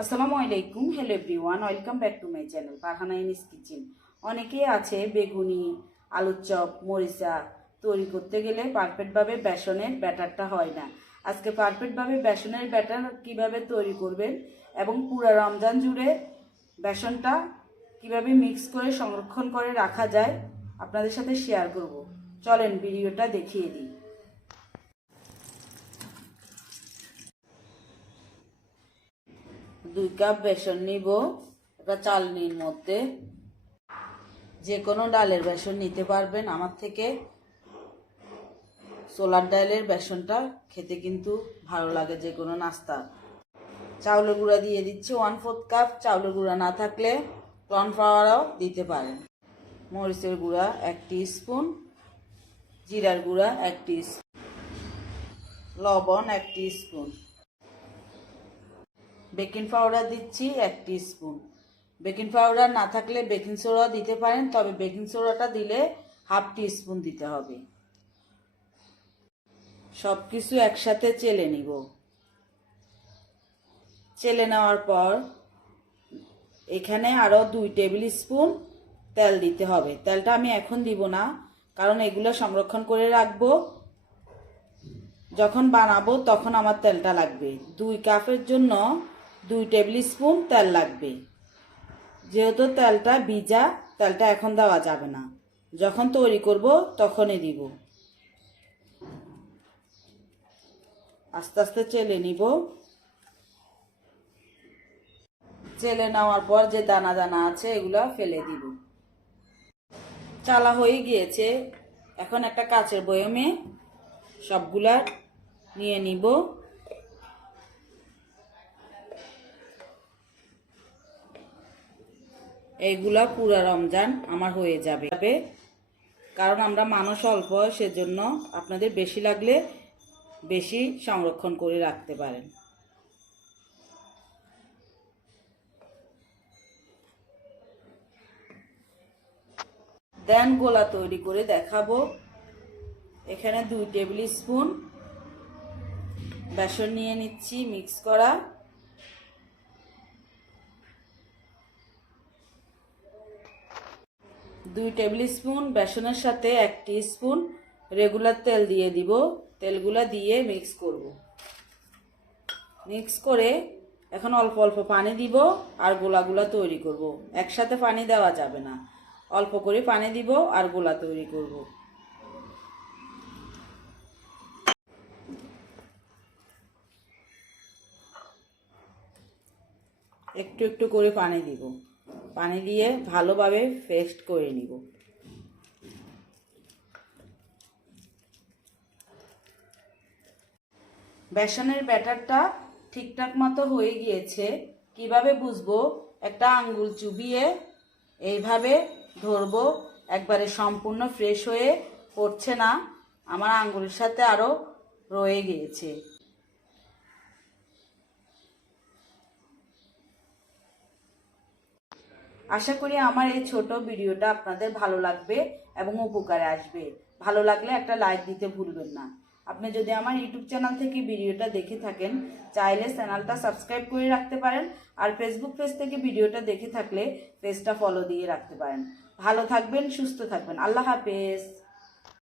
আসসালামু আলাইকুম, hello everyone, welcome back to my channel Farhana ইনিস কিচেন। অনেকেই আছে বেগুনি, আলুর চপ, মরিচা তৈরি করতে গেলে পারফেক্টভাবে বেসনের ব্যাটারটা হয় না। আজকে পারফেক্টভাবে বেসনের ব্যাটার কিভাবে তৈরি করবেন এবং পুরো রমজান জুড়ে বেসনটা কিভাবে মিক্স করে সংরক্ষণ করে রাখা যায় আপনাদের সাথে শেয়ার করব। চলেন ভিডিওটা দেখিয়ে দিই। 2 কাপ বেসন নিব একটা চালনির মধ্যে। যে কোনো ডালের বেসন নিতে পারবেন, আমার থেকে ছোলার ডালের বেসনটা খেতে কিন্তু ভালো লাগে যে কোনো নাস্তা। চাউলের গুঁড়া দিয়ে দিচ্ছি 1/4 কাপ। চাউলের গুঁড়া না থাকলে কর্নফ্লাওয়ারও দিতে পারেন। মরিচের গুঁড়া 1 টিস্পুন, জিরার গুঁড়া 1 টিস্পুন, লবণ 1 টিস্পুন, বেকিং পাউডার দিচ্ছি 1 টিস্পুন। বেকিং পাউডার না থাকলে বেকিং সোডা দিতে পারেন, তবে বেকিং সোডাটা দিলে 1/2 টিস্পুন দিতে হবে। সব কিছু একসাথে চেলে নিব। চেলে নেওয়ার পর এখানে আরও 2 টেবিল স্পুন তেল দিতে হবে। তেলটা আমি এখন দিব না, কারণ এগুলো সংরক্ষণ করে রাখবো, যখন বানাবো তখন আমার তেলটা লাগবে। 2 কাপের জন্য 2 টেবিল স্পুন তেল লাগবে। যেহেতু তেলটা ভিজা, তেলটা এখন দেওয়া যাবে না, যখন তৈরি করব তখনই দিব। আস্তে আস্তে চেলে নিব। চেলে নেওয়ার পর যে দানা দানা আছে এগুলো ফেলে দিব। চালা হয়ে গিয়েছে, এখন একটা কাচের বয়মে সবগুলা নিয়ে নিব। এইগুলা পুরা রমজান আমার হয়ে যাবে, কারণ আমরা মানুষ অল্প, সেজন্য আপনাদের বেশি লাগলে বেশি সংরক্ষণ করে রাখতে পারেন। দেন গোলা তৈরি করে দেখাবো। এখানে 2 টেবিল স্পুন বেসন নিয়ে নিচ্ছি মিক্স করা। দুই টেবিল স্পুন বেসনের সাথে 1 টিস্পুন রেগুলার তেল দিয়ে দিব। তেলগুলা দিয়ে মিক্স করব। মিক্স করে এখন অল্প অল্প পানি দিব আর গোলাগুলা তৈরি করব। একসাথে পানি দেওয়া যাবে না, অল্প করে পানি দিব আর গোলা তৈরি করব। একটু একটু করে পানি দিব। পানি দিয়ে ভালোভাবে পেস্ট করে নিব। বেসনের ব্যাটারটা ঠিকঠাক মতো হয়ে গিয়েছে। কিভাবে বুঝবো? একটা আঙ্গুল চুবিয়ে এইভাবে ধরবো, একবারে সম্পূর্ণ ফ্রেশ হয়ে পড়ছে না, আমার আঙ্গুলের সাথে আরও রয়ে গিয়েছে। আশা করি আমার এই ছোট ভিডিওটা আপনাদের ভালো লাগবে এবং উপকারে আসবে। ভালো লাগলে একটা লাইক দিতে ভুলবেন না। আপনি যদি আমার ইউটিউব চ্যানেল থেকে ভিডিওটা দেখে থাকেন, চাইলে চ্যানেলটা সাবস্ক্রাইব করে রাখতে পারেন, আর ফেসবুক পেজ থেকে ভিডিওটা দেখে থাকলে পেজটা ফলো দিয়ে রাখতে পারেন। ভালো থাকবেন, সুস্থ থাকবেন। আল্লাহ হাফেজ।